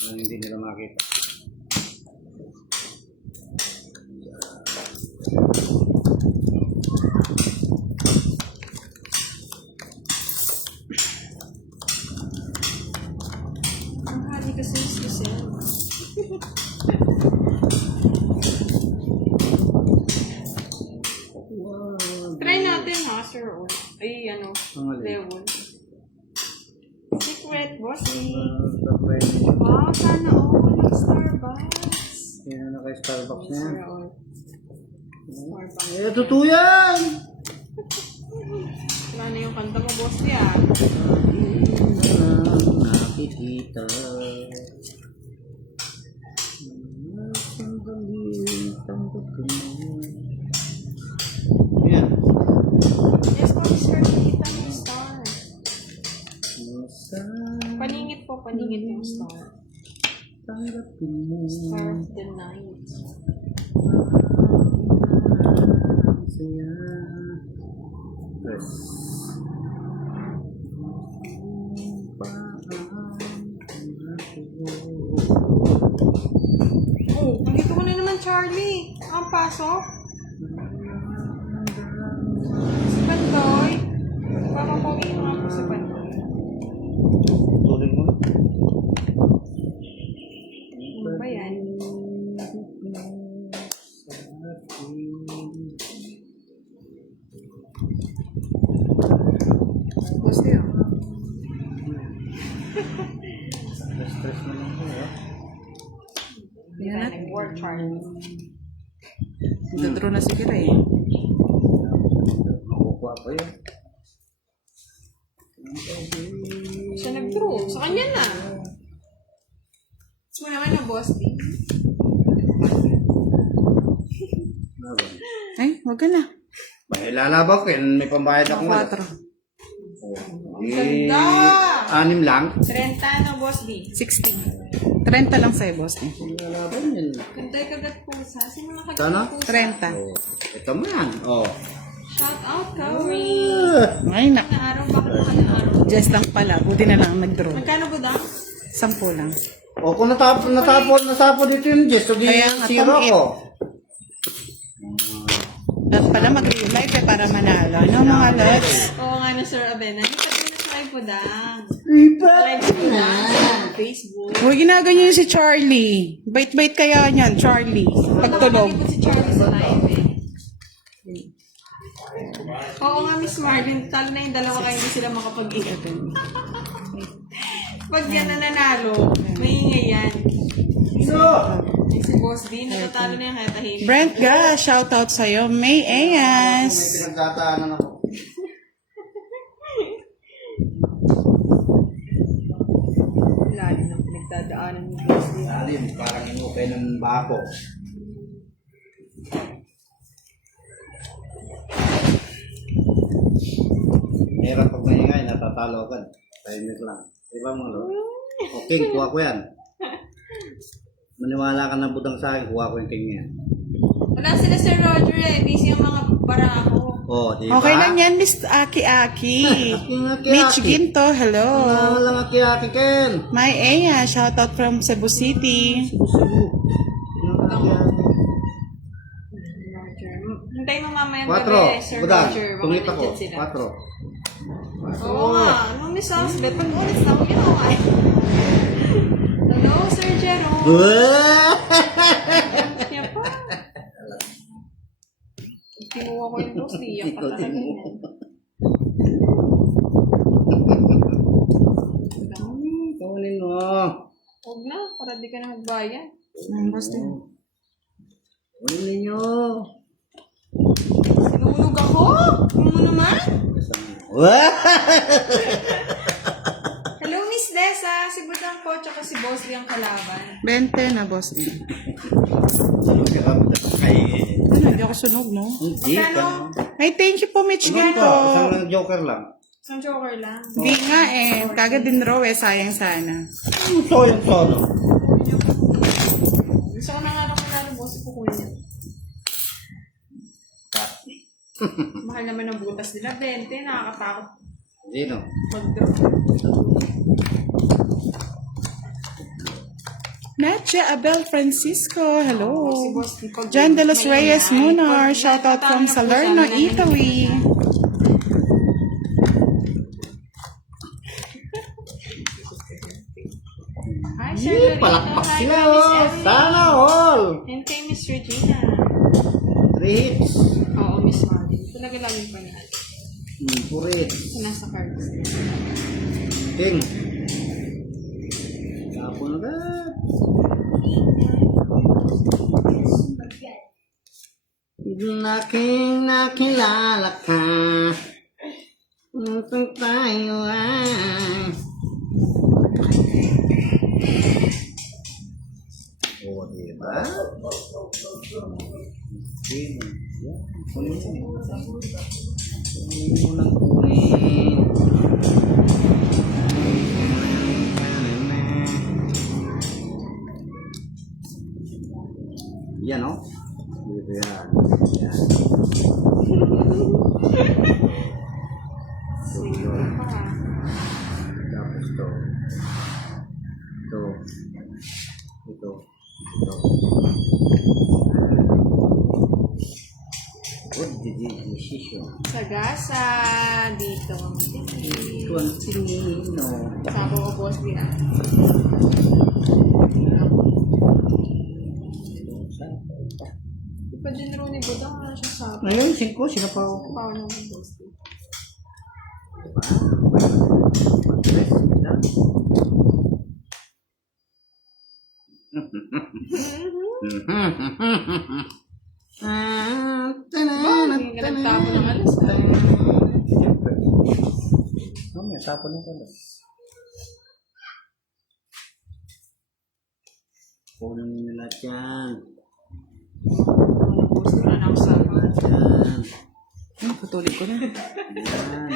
Hindi nila makita. Ang hali kasi is try natin ha, sir. Ay, ano, level. Secret, bossy. Wow, sana all ng Starbucks. Yan na kay Starbucks na yan. Starbucks. Eh, totoo yan! Wala na yung kanta mo, bossy ah. Nakikita. Yan. Yes po, sir. Kita yung star. Paningit po, paningit yung star. Star of the night. Yes. Oh, nandito ko na naman, Charlie. Ang pasok. Si Pandoy. Papapawin mo ako si Pandoy. Tuloy mo. Ano ba yan? Gusto yun. Stress na lang ko, Hindi na nag-work, Charlie. Nagdodro na siguro eh. Makukuha ko yun. Siya nag-draw. Sa kanya na. Gusto mo naman yung boss, di? Ay, wag ka na. May lalabak yan. May pambayad ako. 4. Ganda! 6 lang. 30 na, boss, di? 16. 30 lang sa'yo, boss. Lalaban yan. Ganda kagat pusa. Sino Sana? nakagat pusa? 30. Oh, ito man. Oh. Shout out, Kauri! Ay, nak. Na araw, bakit araw? Just lang pala. Buti na lang nag-draw. Magkano ba daw? 10 lang. O kung nasapo dito yung Jess, so di Kaya nga, zero tong ko. Dapat pala mag-relive eh para manalo. Ano mga lods? Oo nga na, Sir Abena. Hindi pa tinasry po dang. Iba Live po dang sa Facebook. Huwag ginaganyan yun si Charlie. Bait-bait kaya niyan, Charlie. Pagtulog. Nakakapagod si Charlie sa live eh. Oo nga, Miss Marvin. Talo na yung dalawa kayo hindi sila makapag-igat. Pag yan na nanalo, maingay yan. Si Boss D, natatalo na yung kaya tahimik. Brent Ga, shoutout sa'yo. May May Eyas. pinagtataanan ako. Lalo na pinagdadaanan ni Boss D. Alim, parang inukay ng bako. Meron pag maingay, natatalo agad. Tahimik lang. Diba mga lo? Okay, kuha ko yan. Maniwala ka na budang sa akin, kuha ko yung king yan. Wala sila Sir Roger eh. Busy yung mga barako. Oh, di ba? Okay lang yan, Miss Aki-Aki. Aki-aki. Mitch Ginto, hello. Walang aki-aki, Ken. May Eyas, shoutout from Cebu City. Roger. Hintay mo mamaya 4. gabi, Sir Budang, Roger. Baka tungit ako. nandyan sila. 4. Oo nga. Anong Miss Osbeth? Pag ulit na ako ginawa eh. Hello, Sir Jerome. Kaya pa. Kinuha ko yung boss. Iyak pa talaga yan. Kunin mo. Huwag na. Para di ka na magbayad. Kunin ninyo. Sinulog ako? Ano mo naman? Hello, Miss Desa. Si Budang po, tsaka si Boss Lee ang kalaban. 20 na, boss. Ay, Hindi ako sunog, no? hindi Magkano? ka. Ay, thank you po, Mitch Ano Ginto. ka? Isang joker lang. Isang joker lang. Hindi nga eh. Kagad din raw eh. Sayang sana. Ito yung solo. Gusto ko na nga lang manalo, Boss. Ipukunin niya. Mahal naman ang butas nila. 20. Nakakatakot Sino? mag-draw. Nadia Abel Francisco, hello. Si Boss D, pag Jan de los Reyes maingay, Munar, pag shoutout from nagtatalo na po Salerno, siya, Italy. Hi, Sir Palakpak Lorito. Hi, sila, Miss oh. Emily. Sana all. And kay Miss Regina. 3 hits. Oo, Miss Marvin. Talaga laging pa na. 4 hits. Sa nasa cards. King. Tapon agad. Naking nakilala ka. Kung tayo ay. Oh, diba? Kunin mo. Kunin mo ng kunin. Yan, oh. Dito yan. Yan. Sige pa. Tapos to. Ito. Ito. Ito. Good decision. Sagasa. Dito. Ito ang sinino. Sabo ko, Boss D. Di pa dyan rin ni Budang. Wala siya sabo. Ngayon, 5. Sino pa ako? Paano naman, Boss D? Hindi ka nagtapo ng alas. May tapon na pala. Kunin nyo lahat yan. Ano, Boss D? Wala na ako sabo. Lahat yan. Patuloy ko na. Yan.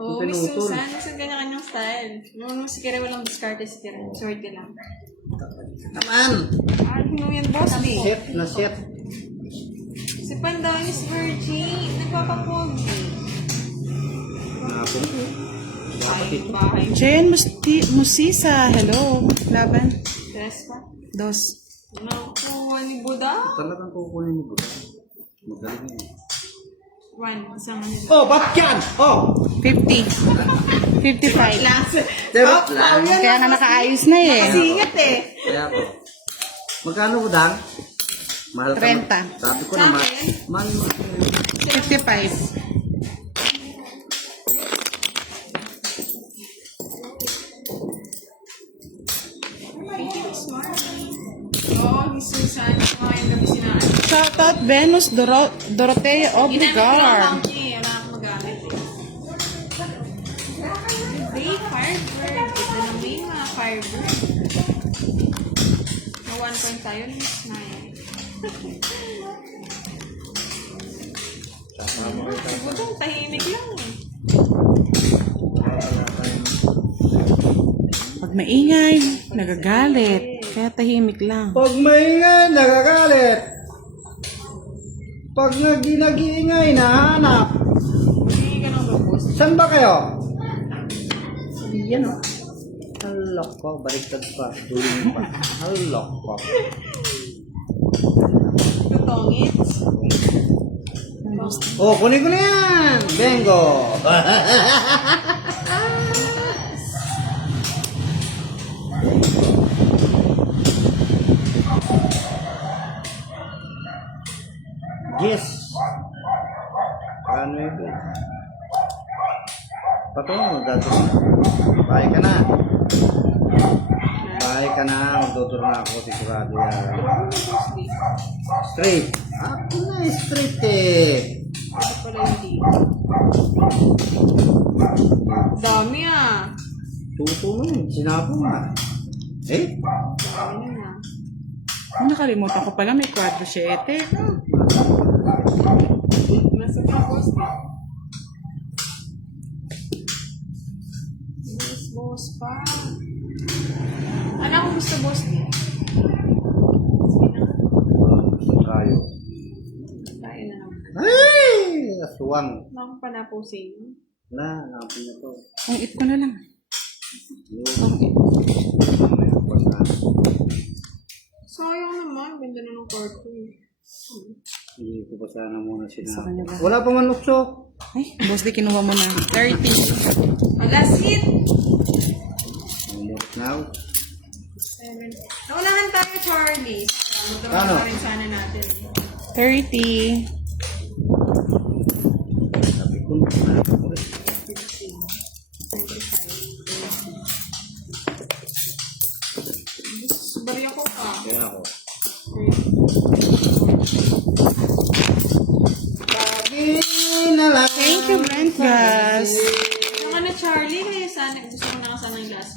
Oo, Miss Susan. Miss Susan, kanya-kanyang style. Nung si Kira walang diskarte si Kira. Sword ka lang. Naman! Ano yan, Boss D? Set na set. Si Panda, Miss Virgie. Nagpapapogi. Napon ko. Dapat ito. Bahay. Jen Musisa, hello. Laban. Dress pa. Dos. Nakuha ni Buda. Talagang kukunin mo ba? Magaling yun. Isang ano. Oh, ba't yan? Oh! 50. 55. Dapat lang. Kaya nga nakaayos na eh. Singat eh. Kaya po. Magkano mo dang? Mahal ka. 30. Sabi ko naman. Man, 55. Oo, Miss Susan. Kumain kami sinaan. Shoutout Venus Dorotea Ginamit ko lang Obligar. monkey. Wala akong magamit eh. Hey, Firebird. Ito na may mga Firebird. Na 1 point tayo, Miss Maya. Si Budong, tahimik lang eh. Pag maingay, nagagalit. Kaya tahimik lang. pag maingay, nagagalit. Pag nag-iingay, nahanap. Hindi ka nang babos. Saan ba kayo? Yan o. Halok ko. Baliktad pa. Duling pa. Halok ko. Tutongits. Oh, kunin ko na yan. Bengo. Yes. Paano ito? Patungo mo, dadun. Bahay ka na. Bahay ka na. Magdodoro na ako. Sigurado yan. Straight. Ako na straight eh. Ito pala hindi. Dami ah. Tuto mo yun. Sinabo nga. Eh? Dami na. Oh, nakalimutan ko pala may 4-7. Nasa ka, boss. Boss pa. Ano kung gusto, boss? Sige na. Tayo. Tayo na naman. Ay! Aswang. Ano akong panapusin? Na, napin na to. Ang it ko na lang. May upas na. ganda na ng court ko. Hindi ko pa sana muna Sa kanya sinabi. ba? Wala pa man lukso. Ay, boss, di kinuha mo na. 30. Last hit! Now, 7. Naunahan tayo, Charlie. Magdaraman Ano? pa rin sana natin. 30. sabi ko, marami ko rin. 25. Bariya ko pa. Kaya ako. Lagi na lang. Thank you, Brent, guys. Yung ano, Charlie, kaya sana, gusto ko nakasana yung glass.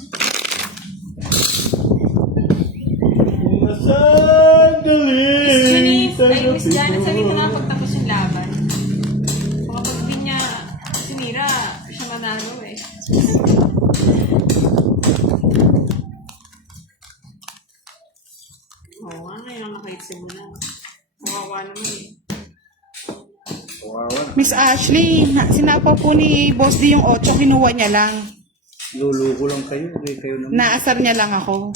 Miss Janet, sabi ko na pagtapos yung laban. Baka pag di niya sinira, siya manalo eh. Oo nga, ngayon ang nakaitsi mo na. Kawawa naman eh. Kawawa. Miss Ashley, sinapa po ni Boss D yung 8, kinuha niya lang. Luluko lang kayo. Hindi kayo naman. Naasar niya lang ako.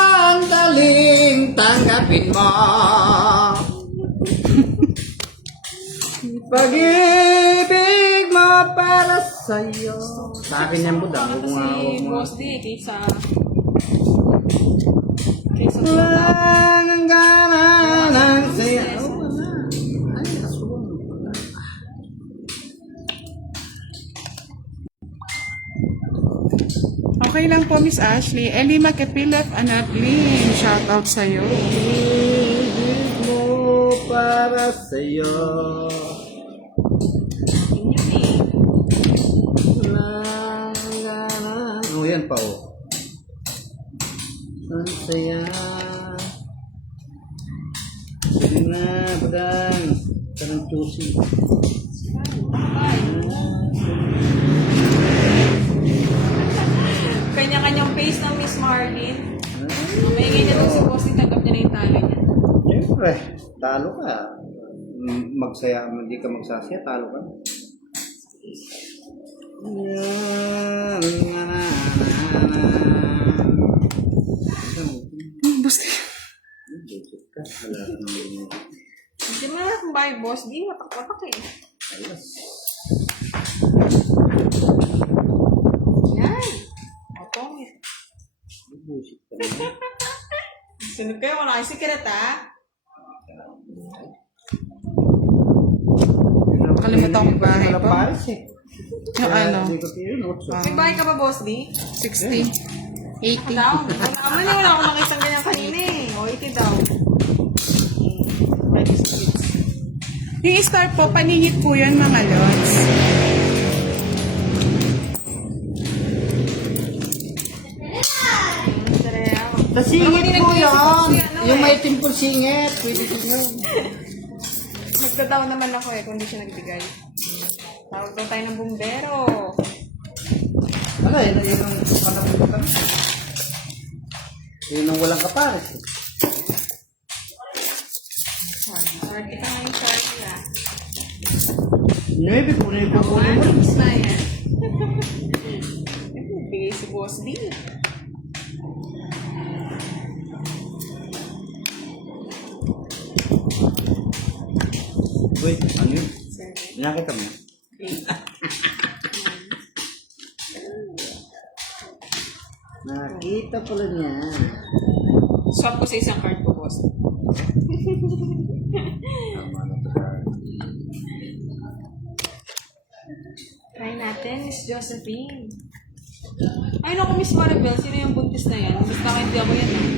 Masandaling tanggapin mo. Pag-ibig mo para sa'yo. Sa akin yan, budang. Huwag mo nga, huwag Si mo. Boss D, kaysa Shota. Lang ang gana ng saya. Ay, aswang. Okay lang po, Miss Ashley. Eli Makepilef Anatlin, shout out sa'yo. Pag-ibig mo para sa'yo. Yun eh. Lang ang gana. Oh, yan pa, oh. Ang saya. Sige na, badang. Parang choosy. Kanya-kanyang face ng Miss Marlene. Maingay niya daw si Boss D, tanggap niya na yung talo niya. Siyempre, talo ka. Magsaya, hindi ka magsasaya, talo ka. Yan, na, na, na, Boss D. Wala ka naman. Hindi mo na kung bakit Boss D, watak-watak eh. Ayos. Yan. Otong eh. Bullshit ka naman. Sunod kayo, wala kayong secret ha? Nakalimutan ko ba? Wala Paris eh. Yung ano? Hindi ko yun, otso. May bahay ka ba, Boss D? 60. 80. Daw. Wala ako nakita ng ganyan kanina eh. O, 80 daw. Yung star po, paningit po yun, mga lods. Singit po yan. Yung may timpul singit. Pwede ko yun. Magdadaw naman ako eh, kung di siya nagbigay. Tawag daw tayo ng bumbero. Wala, yun ang panapuntan. Yun ang walang kapares. Sorry ka ngayon, Charlie ah. Nuebe, kunin ko Ako kunin mo. nga, miss na yan. Bigay si Boss D. Wait, ano yun? Nakita mo? Nakita pala niya. Swap ko sa isang card ko, Boss. Tama na to. Try natin, Miss Josephine. Ay, naku, Miss Maribel, sino yung buntis na yan? Basta ka hindi ako yan, eh.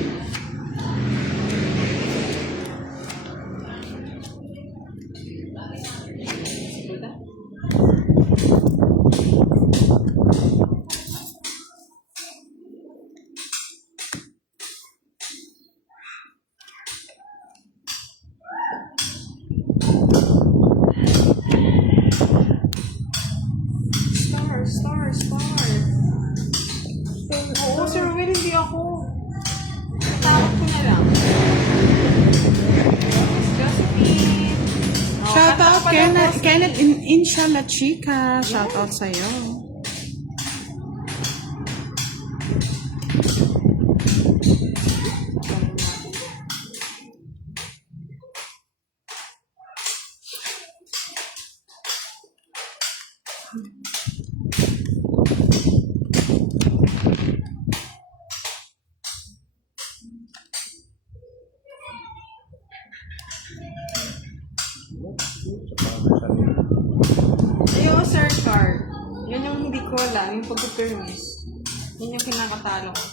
Sige ba? Star. Oo, Sir Will, hindi ako. Tawag ko na lang. Miss Josephine. Oh, Shout kanta out, ka pa daw, Boss D. Kenneth Inshallah Chica. Shout out sa'yo. lang, yung pagpipirmis. Yun yung kinakatalo ko.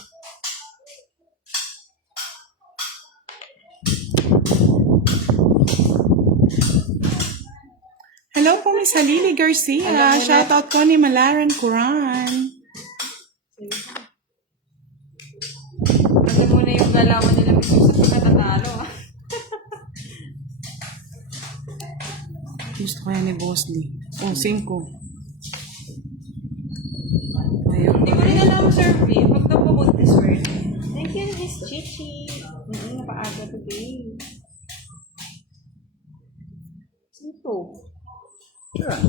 Hello po, Miss Halili Garcia. Shoutout po ni Malaran Quran. Kasi muna yung galawan nila Miss Yusuf, yung natatalo. Gusto ko yan ni Boss Lee. Oh, 5. Ayun. Hindi ko rin alam, Sir V. Huwag na pupuntis word. Thank you, Miss Chichi. Napaaga today. Sito. Yan.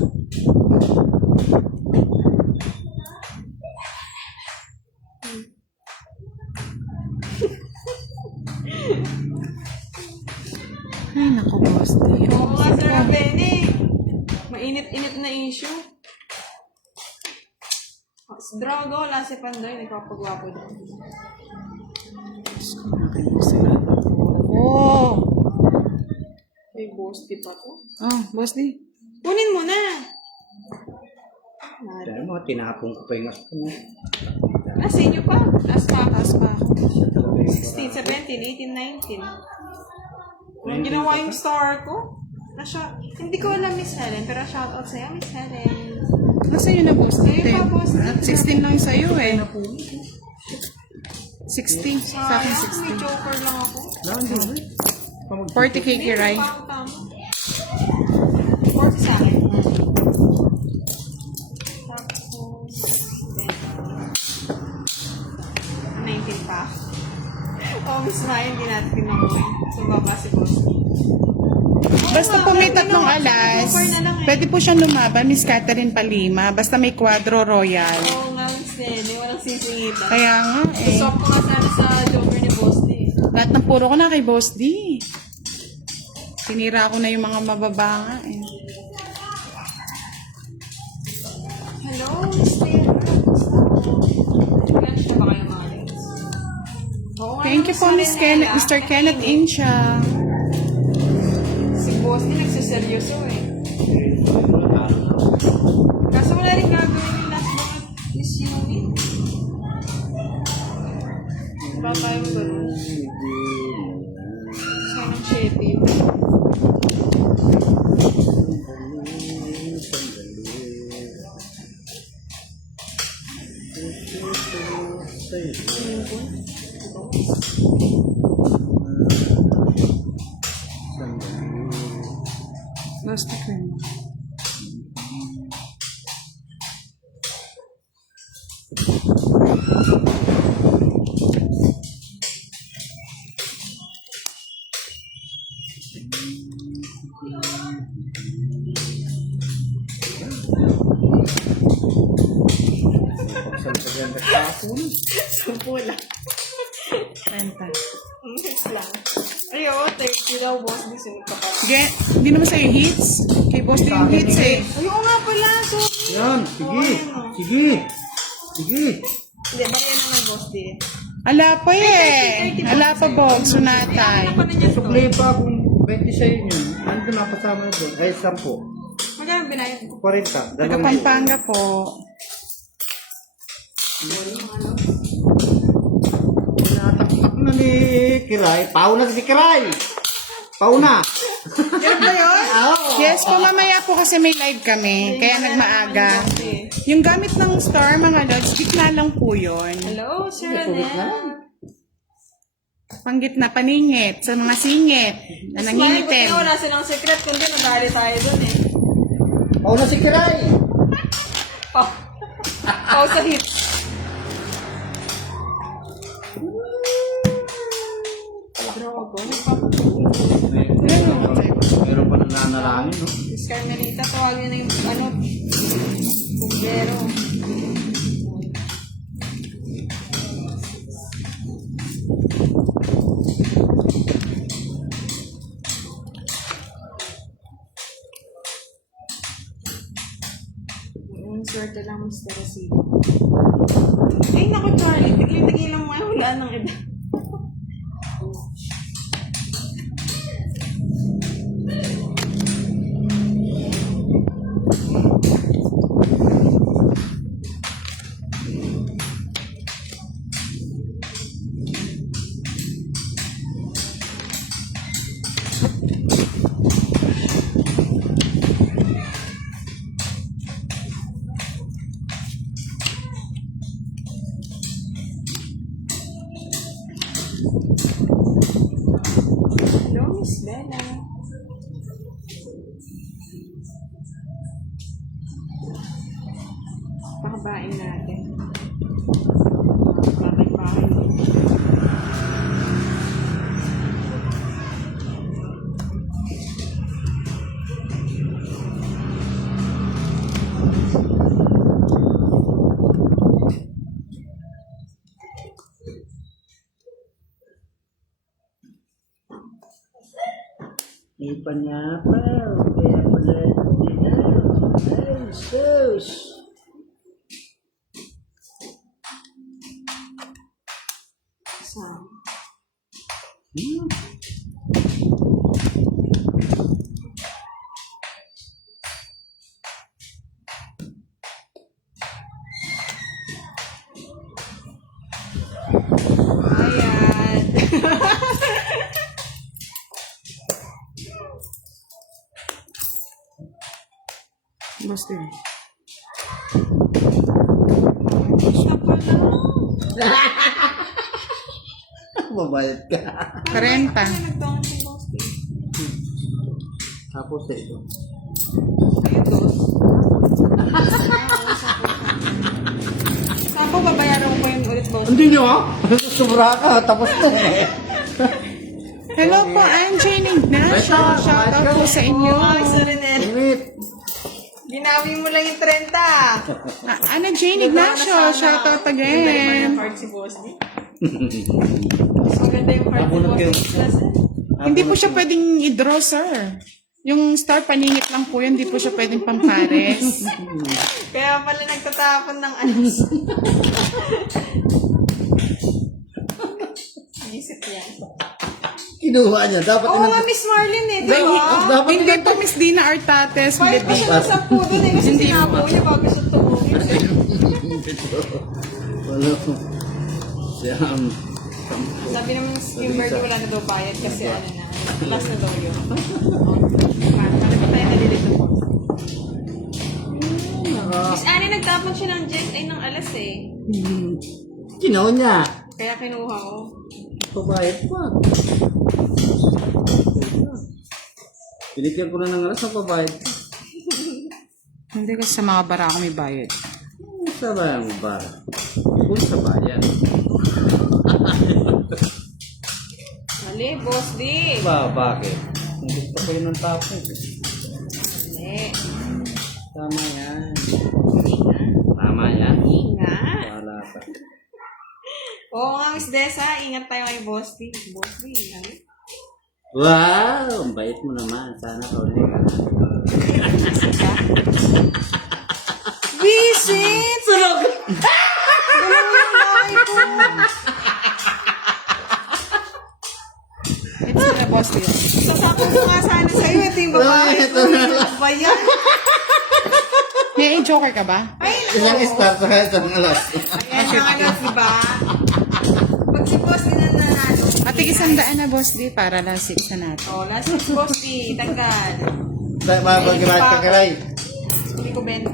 Ay, naku, Boss Lee. Oo nga, Sir Bene. Mainit-init na issue. Si Drago, wala si Pandoy. Nagpapagwapo doon. Oh! May boasty pa to. Oh, Boss Lee. Kunin mo na. Dahil mga tinapong ko pa yung aso mo. Sa inyo pa. Taas pa. Taas pa. Siya talaga yung 16, 17, 18, 19. Nung ginawa yung star ko, hindi ko alam Miss Helen, pero shoutout sa'yo, Miss Helen. Nasa iyo na, Boss Lee. Ayun pa, Boss Lee. At 16 lang sa'yo eh. 16. Sa akin, May 16. joker lang ako. 40k kiray. Tama. 40 sa akin. Tapos, 19 pa. Oh, Miss Maya, hindi natin kinukuha. So, baba si Boss. Basta po may tatlong alas, Joker na lang eh. pwede po siyang lumaban, Miss Catherine Palima. Basta may quadro royal. Oo nga, Miss Nene. Walang sisingitan. Kaya nga eh. Swap ko nga sana sa joker ni Boss D. Lahat ng puro ko na kay Boss D. Sinira ko na yung mga mababanga eh. Hello, Miss Nene. Flash na ba kayo mga ladies? Oo nga, Thank you po, Miss Kenneth, Mr. Kenneth Incha. Si Boss D nagsiseryoso eh. Kaso wala rin gagawin yung last mga Miss Unit. Ba tayo ganun? Sanang shitty. Lost the cream. Sampu lang. Renta. Hits lang. Ayaw, 30 daw, Boss D. Sunod ka pa. Hindi naman sa'yo hits. Kay Boss D yung hits eh. Ayaw nga pala. So, Yan, sige. Sige. Sige. hindi, bariyan naman, Boss D. Ala pa eh. Ala pa po. Sunatay. Ano pa rin yan to? Suklay pa kung 20 sa inyo. Ano na kasama na doon? Ay, 10. Magkano binayad ko? 40. Taga Dalawang Pampanga po. Nataktak na ni Kiray. Pau na si Kiray. Pau na. Yan ba yun? Yes po, mamaya po kasi may live kami. Kaya nagmaaga. Yung gamit ng store, mga lods, gitna lang po yun. Hello, Sir Ranel. Panggitna, paningit, sa mga singit na nangingitin. Smile, wala silang secret, kundi nagali tayo dun eh. Pau na si Kiray. Pau sa hits. Drago, Meron pa nananalangin, no? Miss Carmelita, tawagin na yung bumbero. Swerte lang, Mr. Rasibo. Ay, naku, Charlie. Tigil-tigilan mo. Wala nang iba. Hello, Miss Bella. Pakabain natin. Bakit-bakit. Ipan niya pa. Kaya pala. Ay, sus. Saan? Ayan. Boss din. Siya pala. Mabayad ka. 40. Ano nagdoon si Boss D? Tapos ito. Ayun doon. Saan po babayaran ko po yun ulit, Boss? Hindi nyo ah. Sobra ka. Tapos na eh. Hello po, Anjay Ignacio. Shout out po sa inyo. Ay, sorry, Nen. Init. Ginawi mo lang yung 30. Ano, Jane Ignacio. Shout out again. Card si Boss D. Mas maganda yung card ni Nabunot Boss D. kayo. Plus, Hindi po siya pwedeng i-draw, sir. Yung star paningit lang po yun, hindi po siya pwedeng pampares. Kaya pala nagtatapon ng alas. Isip yan. Kinuha niya. Dapat Oo nga, Miss Marlin eh, di ba? Dapat Hindi po, Miss Dina Artates. Kahit pa siya sa pudo na eh, kasi sinapo niya bago siya tumungin. Wala ko. Siya ang... Sabi naman si Kimberly wala na daw bayad kasi ano na, last na daw yun. Marami pa tayo nalilito po. Miss Annie, nagtapon siya ng jet ay ng alas eh. Kinuha niya. Kaya kinuha ko. Pabayad pa. Pinikyan ko na ng alas na pabayad pa. Hindi kasi sa mga bara ako may bayad. Sa bayan mo ba? Kung sa bayan. Mali, Boss D. Bakit? Hindi pa kayo ng tapos. Mali. Tama yan. Ingat. Tama yan. Ingat. Wala ka. Oo nga, Miss Desa. Ingat tayo kay Boss D. Boss D. Mali. Wow! Ang bait mo naman. Sana kauli ka. Visit! Sunog! Dalawa yung bahay ko. It's na boss yun. Sasakot ko nga sana sa'yo. Ito yung babae ko. Ano ba yan? May joker ka ba? Ay, Ilang naku. star sa kahit ang alas. Ayan ang alas, diba? Pag si Boss D na nanalo. Ate, 100 na boss di para last 6 na natin. Oh, last week, Boss D. Tanggal. Mabagkirat ka karay. Hindi ko 20.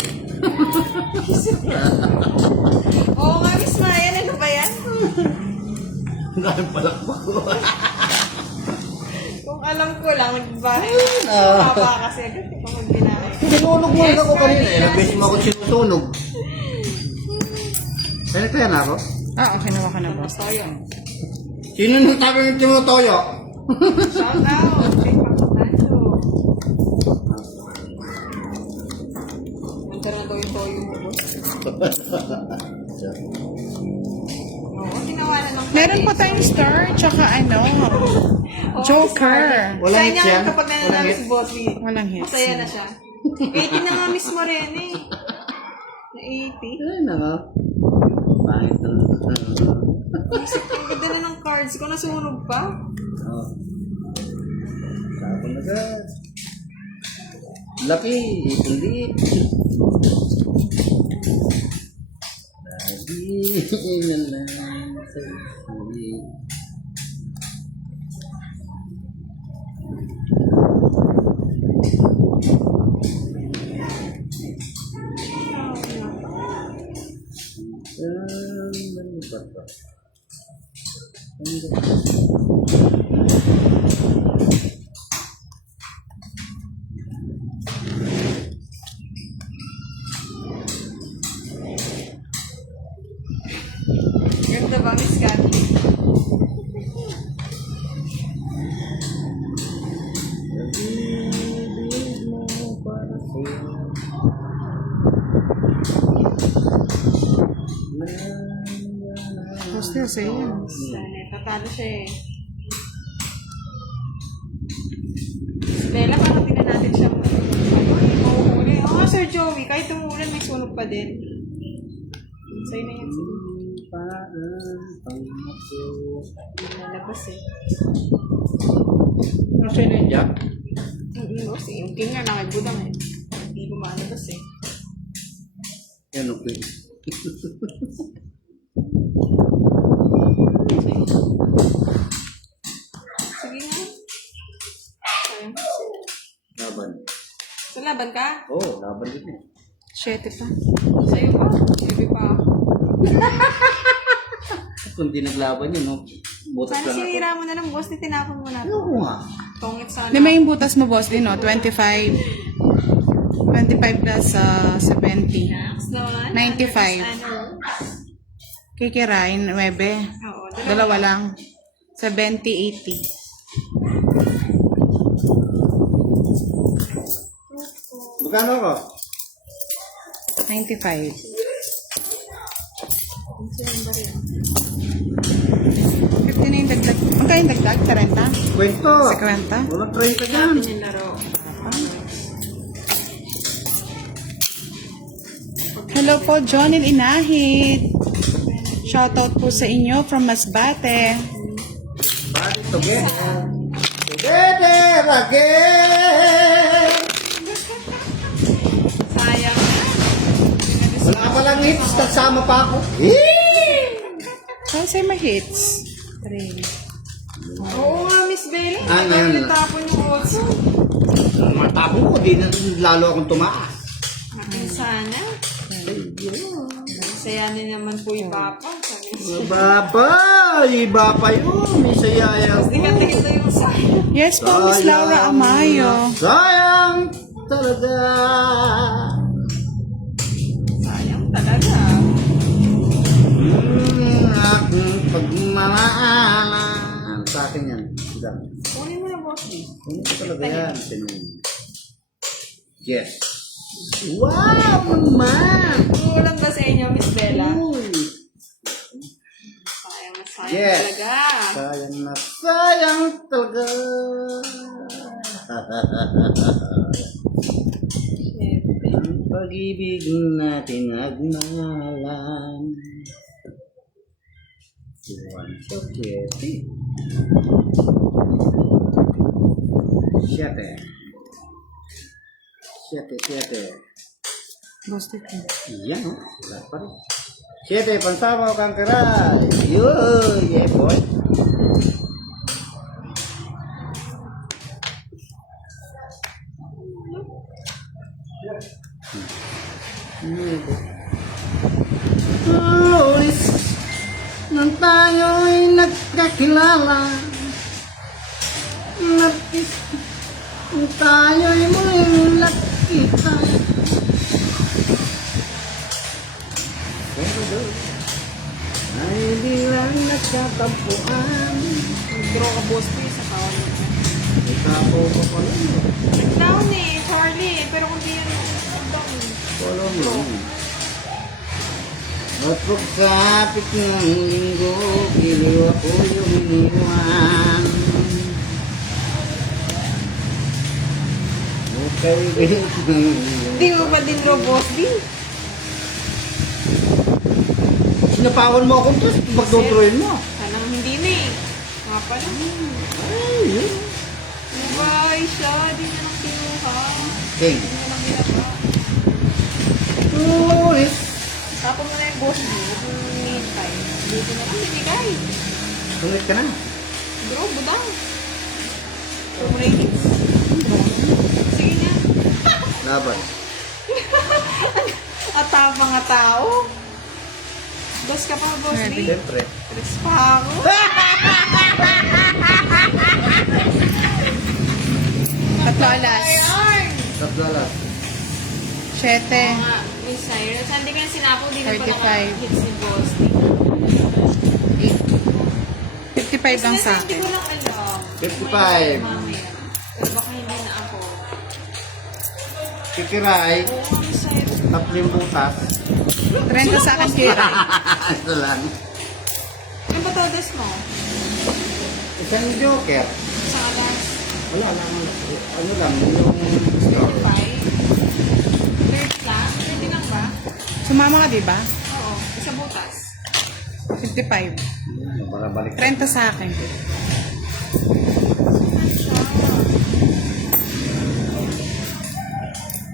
Oo nga, Miss Mayan. Ano ba yan? Dahil palakpak ko. Kung alam ko lang, nagbahay. Ah. Mapa kasi agad ko magbinahay. Sinunog mo ako kanina. Ilang beses mo ako sinusunog. Kaya na ako? Ah, okay, nawa ka na boss. Basta yun. Sino nang tabi ng tinutoyo? Shout out. Check Pakutanto. Mandar na daw yung toyo mo, Boss. Oo, ginawa na lang. Meron pa tayong star, tsaka ano, joker. Walang Sayang hits yan? kapag nananalo Walang si Bossy. Walang hits. Masaya na siya. 80 na nga Miss Morena eh. Na 80. Ay na nga. Pangit na. Isip ko, ang ganda na ng cards ko. Nasunog pa. Oo. Tapon na ka. Laki. Ipon-liit. Lagi na lang sa isip. Ano ba ito? Ganda ba, Miss Cathy? Gusto sa'yo yan. Sana, tatalo siya eh. Bella, parang tingnan natin siya. Mahuhuli. Oo nga, Sir Joey, kahit tumulan, may sunog pa din. Sa'yo na yan, sige. Lalabas eh. Nasa yun yung jack? Kasi yung king nga nakibudang eh. Hindi ko maalabas eh. Yan, okay. Sige nga. Ayun. Laban. So, laban ka? Oo, laban din eh. 7 pa. Sa'yo pa? Sige pa. Kung di naglaban yun, no? Butas Sana lang ako. sinira mo na lang, boss. Tinapon mo na to. Oo nga. Tongit sana. Lima yung butas mo, boss, din, no? 25. 25 plus 70. Next naman. 95. Ano? Kikirain, 9. Oo, Dalawa lang. 70, 80. Magkano ako? 95. Saan ba rin? 50 na yung dagdag. Magkano yung dagdag? 30? Kwento. 50? Walang 30 dyan. Natin yung laro. Hello po, John and Inahid. Shoutout po sa inyo from Masbate. Body together. Together again. Sayang na. Wala pa lang hits, kasama pa ako. Saan sa'yo ma-hits? Oo nga, Miss Bella. Ah, Hindi ngayon kami na. natapon yung otso. Matapon ko, di na lalo akong tumaas. Akin sana. Sayanin naman po yung papa. Sabi niya. Baba, iba pa yun. May sayaya Di ka tingin na yung sayang. Yes po, Miss Laura Amayo. Sayang talaga. Sayang talaga. Aking pagmamaalan. Sa akin yan. Sige. Kunin mo na, boss. Ano ko talaga yan? Yes. Wow naman! Kulang ba sa inyo, Miss Bella? Uy. Sayang na sayang Yes. talaga. Sayang na sayang talaga. Siyempre. Ang pag-ibig natin nagmahalan. Iwan sa siyete. Siyete. Siyete. Boss, take it. Iyan o. Wala pa rin. Siyete, pansama o kangkara. Yun. Yeah, boy. Lulis nang tayo'y nagkakilala. Nagkis nang tayo'y muling nakita. Ay di lang nagkatampuan. Draw ka, boss, please. Sa tawag mo. Ikapo ko pala. Down eh, Charlie. Pero kung di yan, down. Polo mo. At pagsapit ng linggo, giliw ako yung iniwan. Okay, Hindi mo ba din draw, boss, di? sinapawan mo ako, tapos magdodrawin mo. Sanang hindi na eh. Nga pala. Ay, yun. Bye, siya. Di na lang kinuha. King. Di na lang ginagawa. Lulis. Tapos mo na yung boss mo. Huwag mo hinihintay. Dito na lang binigay. Tulit ka na. Bro, budang. From ratings. Sige na. Laban. Atapang nga tao. Dos ka pa, boss. Ready. Lee. Siyempre. Tres pa ako. 7. Mga Miss Cyrus. Hindi ko na sinapo, di na 35. pa naka-hit si Boss. 55 lang sa Hindi akin. ko lang alam. 55. Mamaya. Pero baka hindi na ako. Kikiray, Oo, Miss Cyrus. tapling butas. 30 sa akin, Kira. Ito lang. Ano ba todos mo? Isang joker. Sa alas Wala lang. Ano lang, yung store. 5? 30 lang? 30 lang ba? Sumama ka, di ba? Oo. Isa butas. 55. Para balik. 30 sa akin.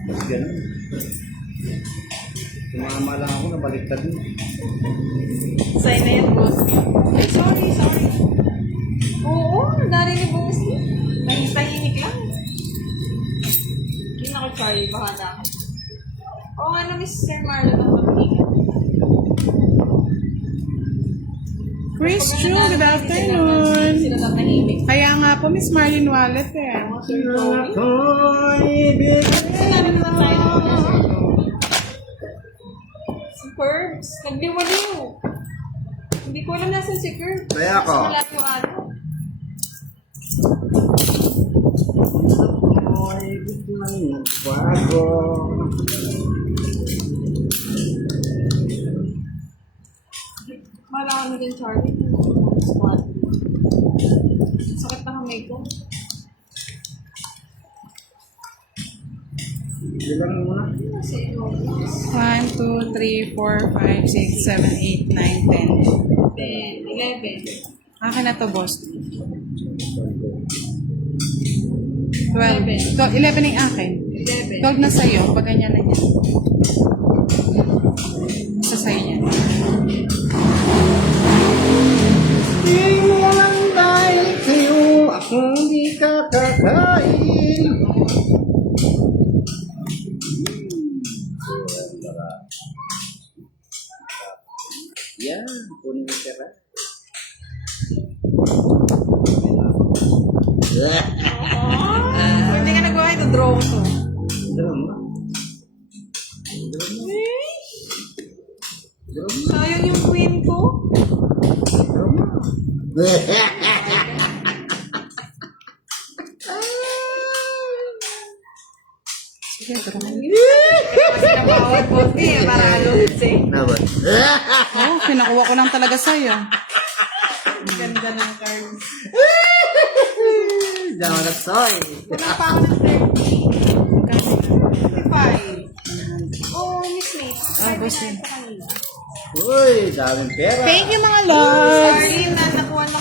Tapos ganun. Sumama lang ako, nabaliktad mo. Sign na yan, boss. Ay, sorry. Oo, nagdari ni boss. Tahimik lang. Hindi na ako, Charlie. Baka na ako. Oo nga na, Miss Sir Marlon ang pag-iingat. Chris Chu, good afternoon. Sila lang nahimik. Kaya nga po, Miss Marlene Wallet eh. Mga Sir Joey. Ako'y Sinabi na lang tayo ng mga Sir Joey. Si Curbs, nagliwaliw. Hindi ko alam nasan si Curbs. Kaya ako. Kasi wala yung ano. Ako'y biglang nagbago. Malaki na din, Charlie. Squad. Sakit na kamay ko. Bilang muna. Kasi, 1, 2, 3, 4, 5, 6, 7, 8, 9, 10. 11. Akin na to, boss. 12. 11 ang akin. 11. 12 na sa'yo. Pag ganyan na yan. Isa sa'yo yan. Di mo lang dahil sa'yo akong di kakakain. Yan, kunin mo pera. Hindi ka nagawa ito, draw ko to. Drama. Sayang yung queen ko. Sige, draw. Kasi nabawal po eh, para alos eh. Nabat. Oh, pinakuha ko lang talaga sa'yo. Ang ganda ng cards. Diyan na soy. Wala pa ako ng 30. 55. Oh, Miss Nate. Ah, boss eh. Sa kanila. Uy, daming pera. Thank you, mga lods! Sorry,